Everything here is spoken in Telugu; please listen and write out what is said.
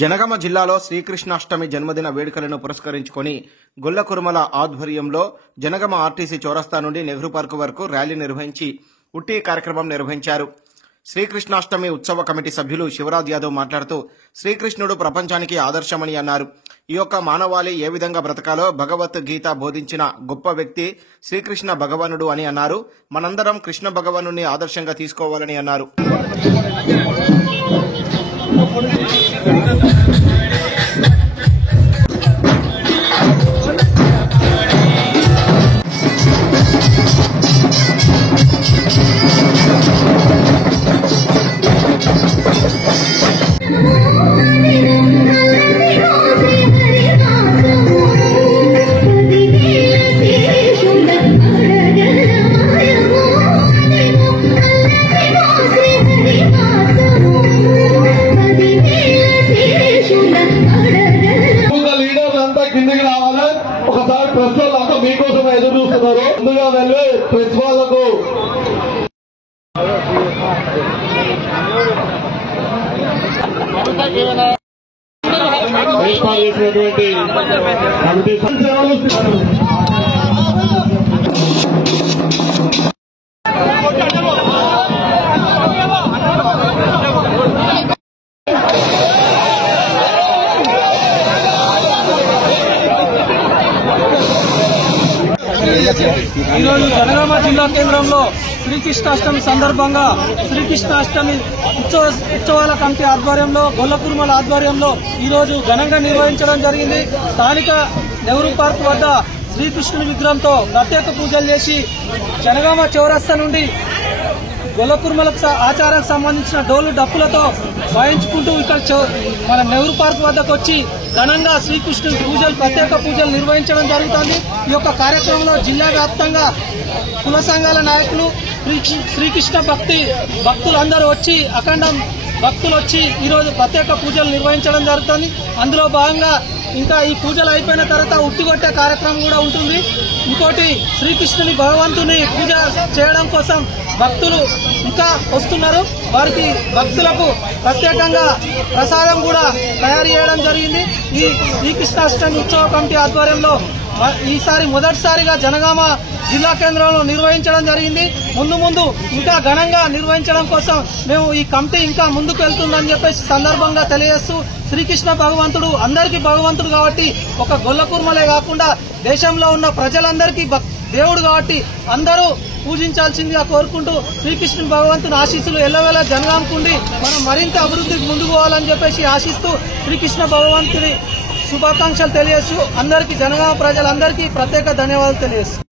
జనగామ జిల్లాలో శ్రీకృష్ణాష్టమి జన్మదిన వేడుకలను పురస్కరించుకొని గొల్లకురుమల ఆధ్వర్యంలో జనగామ ఆర్టీసీ చౌరస్తా నుండి నెహ్రూ పార్క్ వరకు ర్యాలీ నిర్వహించి ఉట్టి కార్యక్రమం నిర్వహించారు. శ్రీకృష్ణాష్టమి ఉత్సవ కమిటీ సభ్యులు శివరాజ్ యాదవ్ మాట్లాడుతూ శ్రీకృష్ణుడు ప్రపంచానికి ఆదర్శమని అన్నారు. ఈ యొక్క మానవాళి ఏ విధంగా బ్రతకాలో భగవద్గీత బోధించిన గొప్ప వ్యక్తి శ్రీకృష్ణ భగవానుడు అని అన్నారు. మనందరం కృష్ణ భగవానుని ఆదర్శంగా తీసుకోవాలని అన్నారు. కిందికి రావాలి. ఒకసారి ప్రెస్ వాళ్ళంతా మీకోసం ఎదురు చూస్తున్నారు. ముందుగా వెళ్ళి ప్రెస్ వాళ్లకు ఏర్పాటు చేసినటువంటి కమిటీ ఈరోజు జనగామ జిల్లా కేంద్రంలో శ్రీకృష్ణాష్టమి సందర్భంగా శ్రీకృష్ణాష్టమి ఉత్సవాల కమిటీ ఆధ్వర్యంలో గొల్లకురుమల ఆధ్వర్యంలో ఈరోజు ఘనంగా నిర్వహించడం జరిగింది. స్థానిక నెహ్రూ పార్క్ వద్ద శ్రీకృష్ణుని విగ్రహంతో ప్రత్యేక పూజలు చేసి జనగామ చౌరస్తా నుండి గొల్లకురుమలకు ఆచారానికి సంబంధించిన డోలు డప్పులతో వాయించుకుంటూ ఇక్కడ మన నెహ్రూ పార్క్ వద్దకు వచ్చి ఘనంగా శ్రీకృష్ణుని పూజలు ప్రత్యేక పూజలు నిర్వహించడం జరుగుతోంది. ఈ యొక్క కార్యక్రమంలో జిల్లా వ్యాప్తంగా కుల సంఘాల నాయకులు శ్రీకృష్ణ భక్తులందరూ వచ్చి అఖండం భక్తులు వచ్చి ఈరోజు ప్రత్యేక పూజలు నిర్వహించడం జరుగుతుంది. అందులో భాగంగా ఇంకా ఈ పూజలు అయిపోయిన తర్వాత ఉట్టిగొట్టే కార్యక్రమం కూడా ఉంటుంది. ఇంకోటి శ్రీకృష్ణుని భగవంతుని పూజ చేయడం కోసం భక్తులు ఇంకా వస్తున్నారు. వారికి భక్తులకు ప్రత్యేకంగా ప్రసాదం కూడా తయారు చేయడం జరిగింది. ఈ శ్రీకృష్ణాష్టమి ఉత్సవ కమిటీ ఆధ్వర్యంలో ఈసారి మొదటిసారిగా జనగామ జిల్లా కేంద్రంలో నిర్వహించడం జరిగింది. ముందు ఇంకా ఘనంగా నిర్వహించడం కోసం మేము ఈ కమిటీ ఇంకా ముందుకు వెళ్తుందని చెప్పేసి సందర్భంగా తెలియజేస్తూ శ్రీకృష్ణ భగవంతుడు అందరికీ భగవంతుడు కాబట్టి ఒక గొల్లకురుమలే కాకుండా దేశంలో ఉన్న ప్రజలందరికీ దేవుడు కాబట్టి అందరూ పూజించాల్సిందిగా కోరుకుంటూ శ్రీకృష్ణ భగవంతుని ఆశీస్సులు ఎల్లవేళ జనగామకుండి మనం మరింత అభివృద్ధికి ముందుకు పోవాలని చెప్పేసి ఆశిస్తూ శ్రీకృష్ణ భగవంతుని శుభాకాంక్షలు తెలియజేస్తూ అందరికీ జనగామ ప్రజలందరికీ ప్రత్యేక ధన్యవాదాలు తెలియజేస్తూ